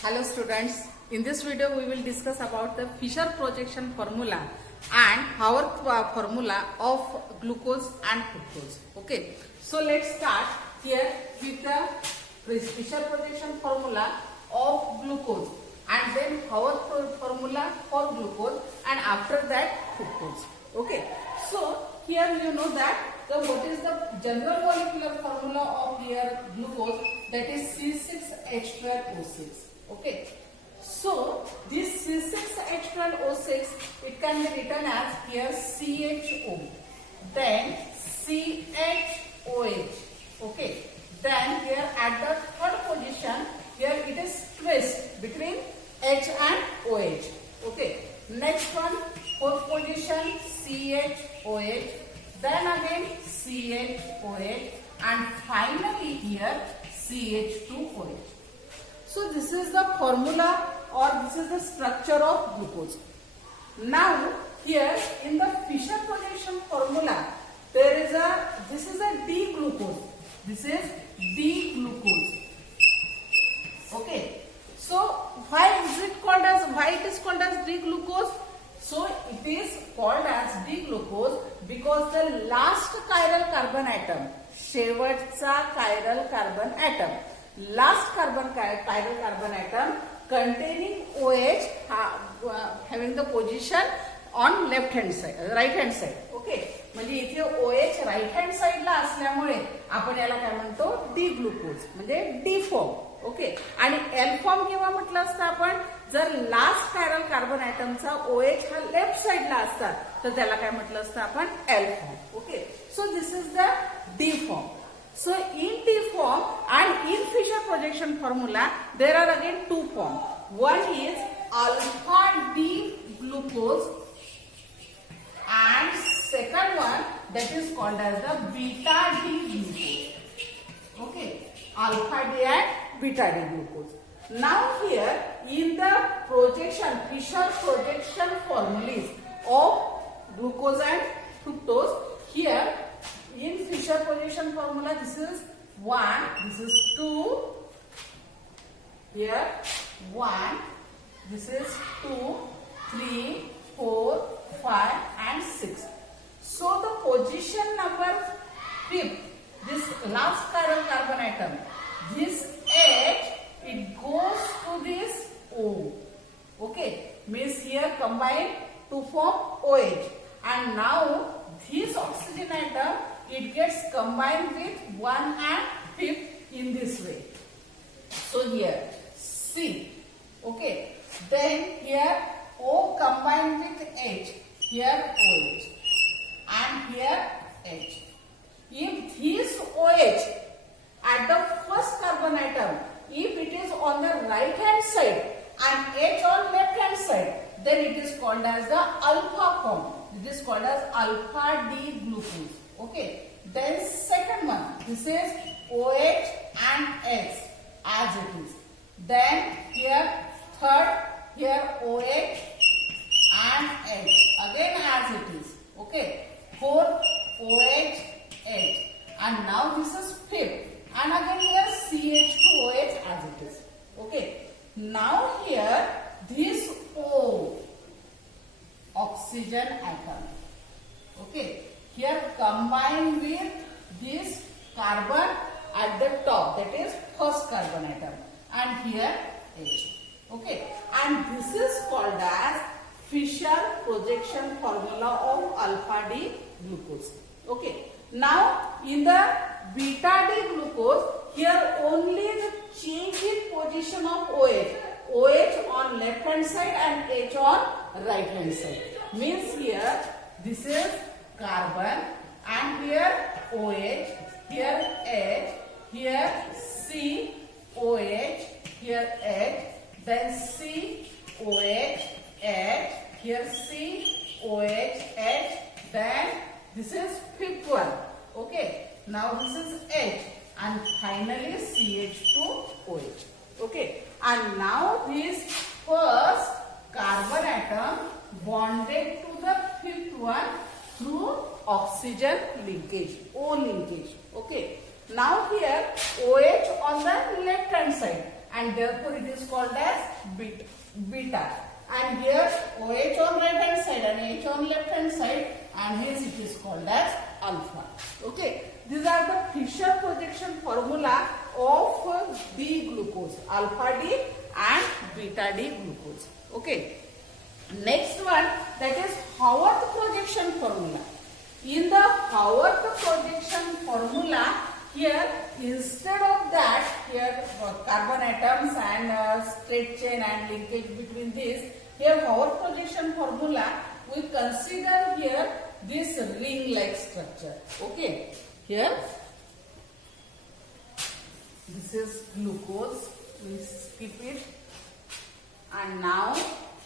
Hello students, in this video we will discuss about the Fischer projection formula and Haworth formula of glucose and fructose. Okay, so let's start here with the Fischer projection formula of glucose and then Haworth formula for glucose and after that fructose. Okay, so here you know that what is the general molecular formula of here glucose, that is C6H12O6. Okay, so this C6H12O6 it can be written as here CHO, then CHOH. Okay, then here at the third position here it is twist between H and OH. Okay, next one fourth position CHOH, then again CHOH and finally here CH2OH. So this is the formula or this is the structure of glucose. Now here in the Fischer projection formula there is this is a D-glucose. This is D-glucose. Okay. So why it is called as D-glucose? So it is called as D-glucose because the last chiral carbon atom, शेवटचा chiral carbon atom, last chiral carbon atom containing OH having the position on left hand side, right hand side. Okay, म्हणजे इथे OH right hand साइडला असल्यामुळे आपण याला काय म्हणतो D glucose म्हणजे डी फॉर्म. ओके, आणि एल फॉर्म केव्हा म्हटलं असतं आपण जर लास्ट कायरल कार्बन ॲटमचा OH हा लेफ्ट साइडला असता तर त्याला काय म्हटलं असतं आपण L form. Okay, so this is the D form. So in D form and in Fischer projection formula there are again two forms. One is alpha D glucose and second one that is called as the beta D glucose. Okay, alpha D and beta D glucose. Now here in the projection Fischer projection formulas of glucose and fructose, here in Fischer projection formula this is 1, this is 2, here 1, this is 2, 3, 4, 5 and 6. So the position number 5, this last chiral carbon atom, this H it goes to this O. Okay, means here combine to form OH and now this oxygen atom it gets combined with 1 and 5 in this way. So here C. Okay, then here O combined with H, here OH and here H. If this OH at the first carbon atom, if it is on the right hand side and H on left hand side, then it is called as the alpha form. It is called as alpha D glucose. Okay. Then second one, this is OH and X as it is. Then here third, here OH and H again as it is. Okay. Fourth OH H and now this is fifth and again here CH2OH as it is. Okay. Now here this O oxygen atom. Okay. Here combined with this carbon at the top, that is first carbon atom, and here H. Okay, and this is called as Fischer projection formula of alpha D glucose. Okay, now in the beta D glucose, here only the change in position of OH. OH on left hand side and H on right hand side. Means here this is carbon and here OH, here H, here C, OH, here H, then C, OH, H, here C, OH, H, then this is fifth one. Okay, now this is H and finally CH2OH. Okay, and now this first carbon atom bonded to the fifth one through oxygen linkage, O linkage. Okay. Now here OH on the left hand side and therefore it is called as beta. And here OH on right hand side and H on left hand side, and hence it is called as alpha. Okay, these are the Fischer projection formula of D glucose, alpha D and beta D glucose. Okay, next one, that is Haworth projection formula. In the Haworth projection formula, here instead of that, here carbon atoms and straight chain and linkage between these, here Haworth projection formula, we consider here this ring like structure. Okay, here this is glucose, we skip it, and now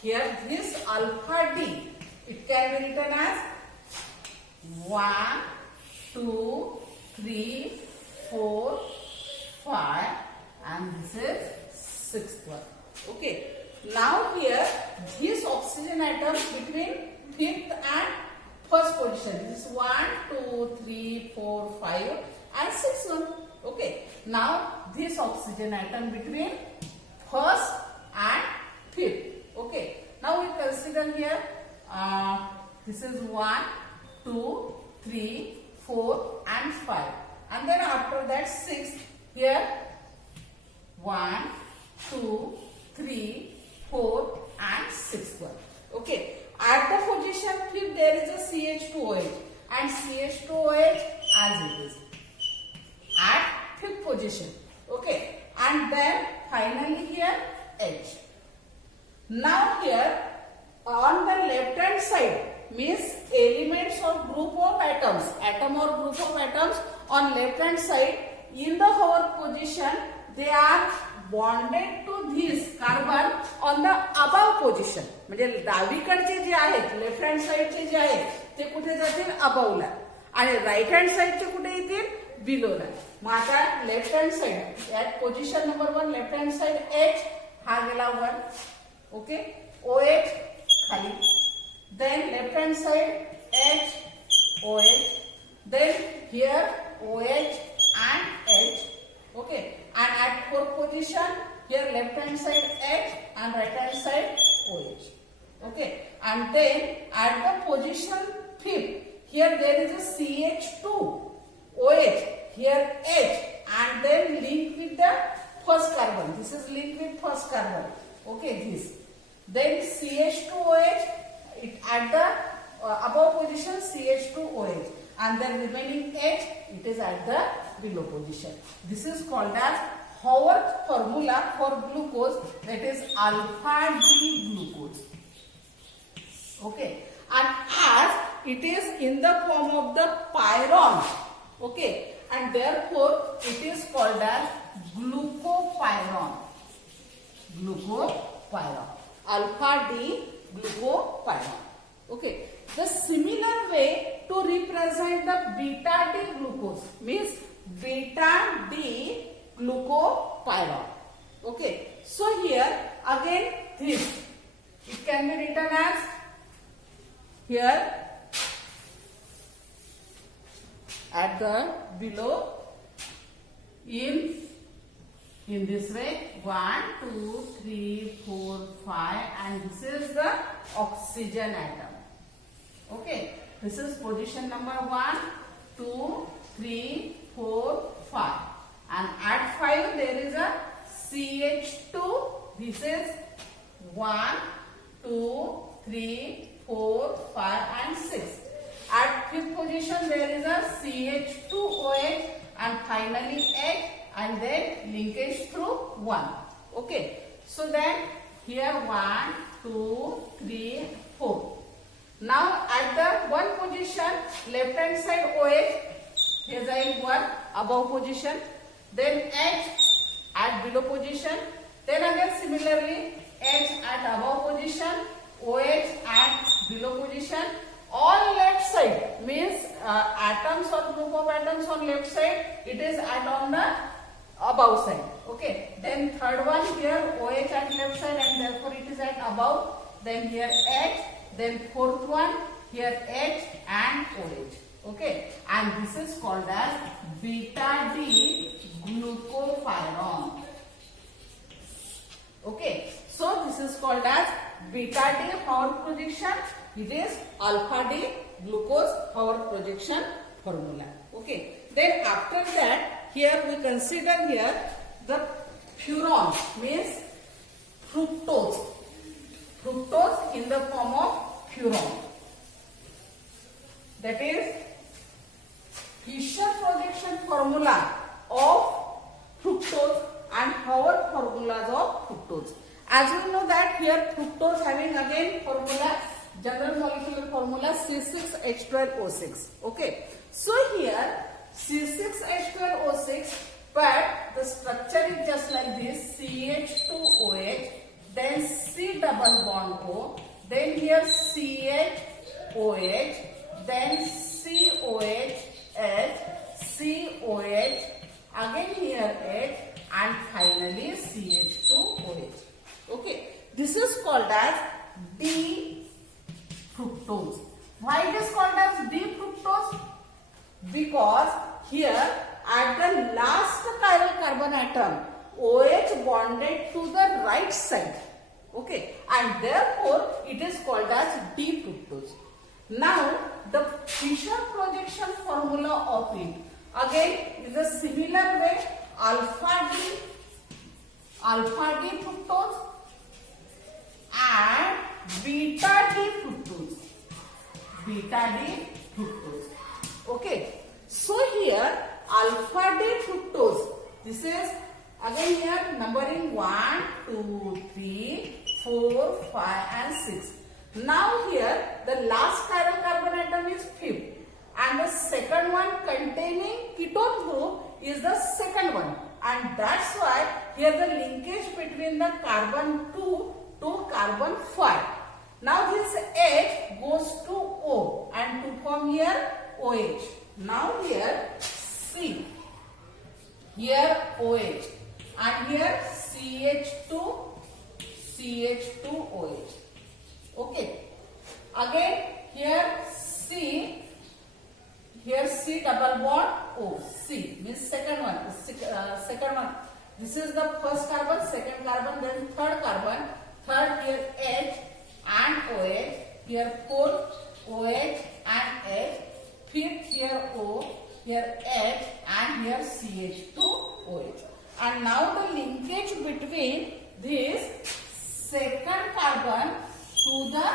here this alpha D, it can be written as 1, 2, 3, 4, 5, and this is sixth one. Okay, now here this oxygen atoms between fifth and first position, this is 1, 2, 3, 4, 5 and sixth one. Okay, now this oxygen atom between first and fifth. Okay, now we consider here this is 1, 2, 3, 4 and 5, and then after that 6, here 1, 2, 3, 4 and 6 one. Okay, at the position 5th there is a CH2OH and CH2OH as it is at 5th position. Okay, and then finally here H. Now here on the left hand side means elements or group of atoms, atom or group of atoms on left hand side in the Haworth position, they are bonded to this carbon on the above position. म्हणजे डावीकडचे जे आहेत left hand साइडचे जे आहेत ते कुठे जातील अबावला आणि right hand साइडचे कुठे येतील बिलोला. मग आता left hand side at position number 1 left hand side H हा गेला 1. ओके, OH खाली, then left hand side H, OH, then here OH and H. Okay, and at 4th position here left hand side H and right hand side OH. Okay, and then at the position 5th here there is a CH2 OH, here H, and then link with the first carbon. This is linked with first carbon. Okay, this. Then CH2OH, it at the above position CH2OH, and then remaining H, it is at the below position. This is called as Haworth formula for glucose, that is alpha D glucose. Okay, and as it is in the form of the pyron. Okay, and therefore it is called as glucopyron. Glucopyron. Alpha D glucopyron. Okay, the similar way to represent the beta D glucose means beta D glucopyron. Okay, so here again this, it can be written as here at the below in this way 1, 2, 3, 4, 5, and this is the oxygen atom. Okay, this is position number 1, 2, 3, 4, 5, and at 5 there is a CH2. This is 1, 2, 3, 4, 5 and 6. At 5th position there is a CH2OH and finally H, and then linkage through 1. Okay, so then here 1, 2, 3, 4. Now at the 1 position left hand side OH, here is 1 above position, then H at below position, then again similarly H at above position, OH at below position. All left side means atoms or group of atoms on left side, it is at on the above side. Okay, then third one here OH at left side and therefore it is at above, then here H, then fourth one here H and OH. Okay, and this is called as beta D glucopyron. Okay, so this is called as beta D Haworth projection. It is alpha D glucose Haworth projection formula. Okay, then after that, here we consider here the furon, means fructose. Fructose in the form of furon. That is Fischer projection formula of fructose and Haworth formulas of fructose. As we know that here fructose having again formula, general molecular formula C6H12O6. Okay. So here C6H12O6, but the structure is just like this: CH2OH, then C double bond O, then here CHOH, then COH, COH, again here H, and finally CH2OH. Okay, this is called as D-fructose. Why it is called as D-fructose? Because here at the last chiral carbon atom, OH bonded to the right side. Okay, and therefore it is called as D-fructose. Now the Fischer projection formula of it again is a similar way: alpha D fructose and beta D fructose. Okay, so here alpha D fructose, this is again here numbering 1, 2, 3, 4, 5 and 6. Now here the last chiral carbon atom is 5th and the second one containing ketone group is the second one, and that's why here the linkage between the carbon 2 to carbon 5. Now this H goes to O and to form here OH. Now here C, here OH, and here CH2OH. Okay, again here C, here C double bond O. C means second one. Second one. This is the first carbon, second carbon, then third carbon. Third here H and OH. Here fourth OH and H. Fifth here O. Here H and here CH2OH. And now the linkage between this second carbon to the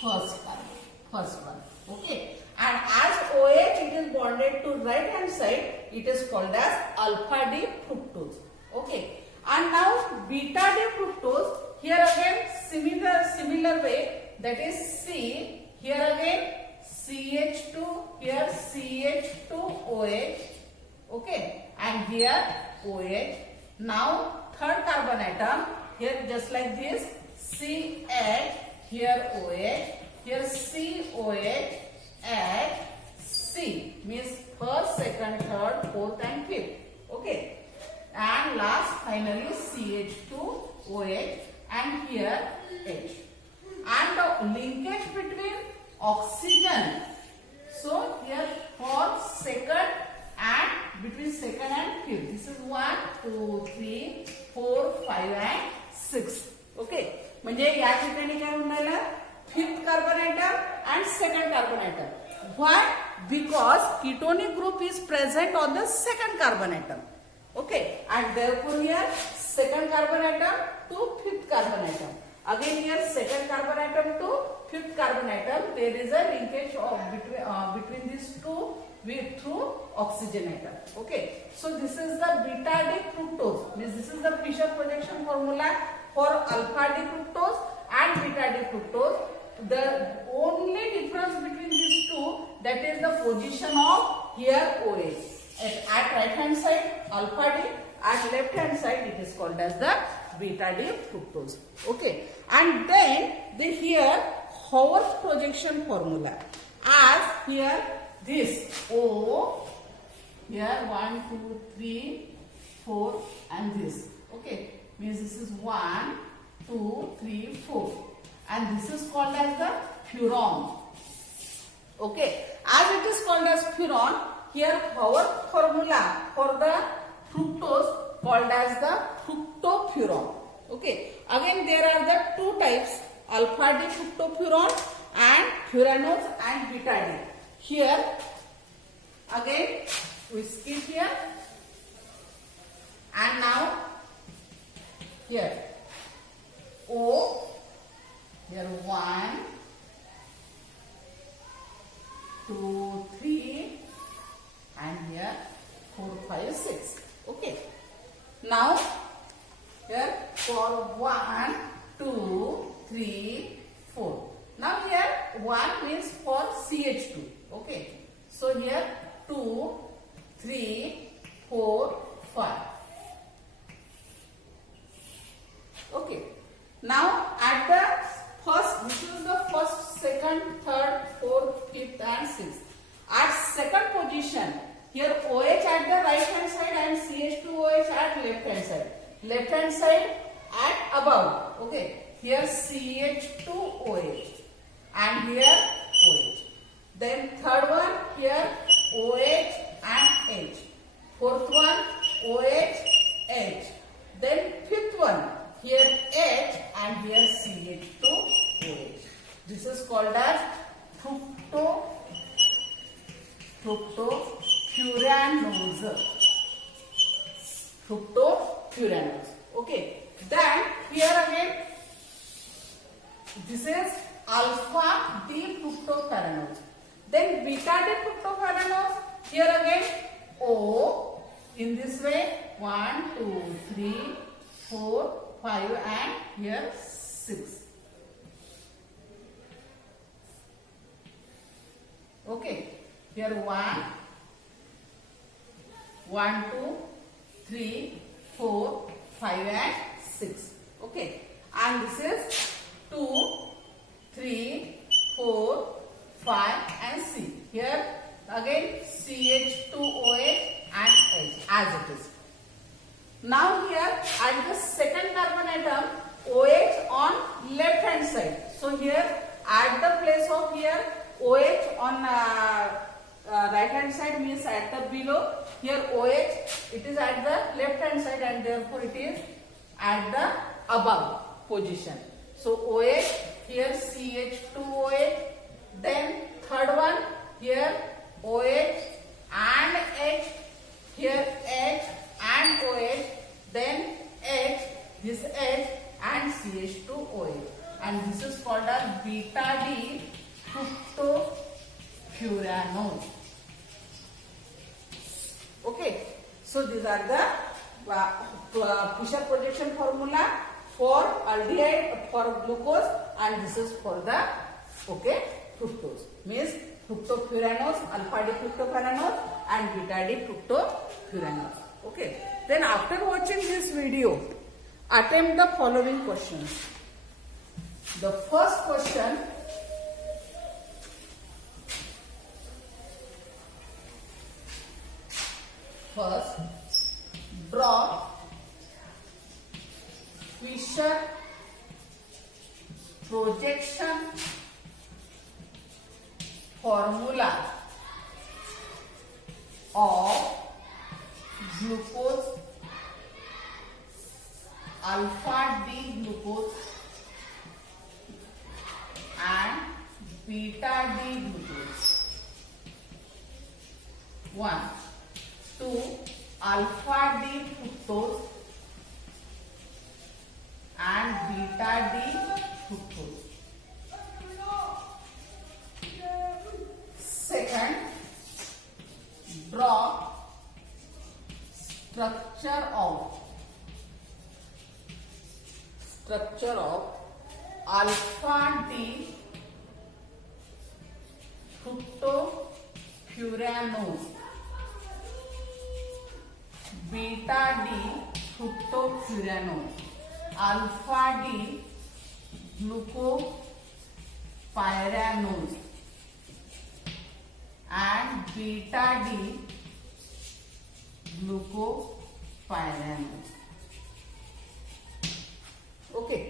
first one. Okay, and as OH it is bonded to right hand side, it is called as alpha D fructose. Okay, and now beta D fructose, here again similar way, that is C, here again CH2, here CH2OH. Okay, and here OH. Now third carbon atom, here just like this, CH, here OH, here COH, and C means first, second, third, fourth and fifth. Okay, and last finally CH2OH and here H. And the linkage between oxygen, so here for second and between second and fifth, this is 1, 2, 3, 4, 5 and 6. Okay, म्हणजे या ठिकाणी काय होणार fifth carbon atom and second carbon atom. Why? Because ketonic group is present on the second carbon atom. Okay, and therefore here second carbon atom to fifth carbon atom. Again here second carbon atom to fifth carbon atom. There is a linkage of between these two through oxygen atom. Okay, so this is the beta D fructose. This is the Fischer projection formula for alpha D fructose and beta D fructose. The only difference between these two, that is the position of here OH. At right hand side alpha D, at left hand side it is called as the beta D fructose. Okay, and then the here Haworth projection formula, as here this O, here 1, 2, 3, 4 and this. Okay, means this is 1, 2, 3, 4. And this is called as the furon. Okay, as it is called as furon, here Haworth formula for the fructose called as the fructofuron. Okay. Again, there are the two types, alpha D fructofuran and furanose and beta D. Here, again, we skip here. And now, here, O, here 1, 2, 3, and here 4, 5, 6. Okay. Now, here for 1, 2, 3, 4. Now here 1 means for CH2. Okay. So here 2, 3, 4, 5. Okay. Now at the first, this is the first, second, third, fourth, fifth and sixth. At second position, here OH at the right hand side and CH2OH at left hand side. Left hand side at above. Okay. Here CH2OH and here OH. Then third one, here OH and H. Fourth one, OH, H. Then fifth one, here H and here CH2OH. This is called as fructofuranose. Fructofuranose. Okay. Then here again, this is alpha D fructofuranose. Then beta D fructofuranose. Here again O in this way 1, 2, 3, 4, 5 and here 6. Okay. Here 1, 2, 3, 4, 5 and 6. Okay. And this is 2, 3, 4, 5 and C. Here again CH2OH and H as it is. Now here at the second carbon atom OH on left hand side. So here at the place of here OH on right hand side means at the below. Here OH it is at the left hand side and therefore it is at the above position. So OH here CH2OH. Then third one here OH and H. Here H and OH. Then H, this H and CH2OH. And this is called as beta D fructofuranose. Okay. So these are the Fischer projection formula for aldehyde for glucose, and this is for the fructose. Means fructofuranose, alpha D fructofuranose and beta D fructofuranose. Okay. Then after watching this video, attempt the following questions. The first question, draw Fischer projection formula of glucose, alpha D glucose and beta D glucose. 1, 2, alpha D fructose and beta D fructose. Second, draw structure of alpha D fructofuranose, beta D fructofuranose, alpha D glucopyranose and beta D glucopyranose. Okay.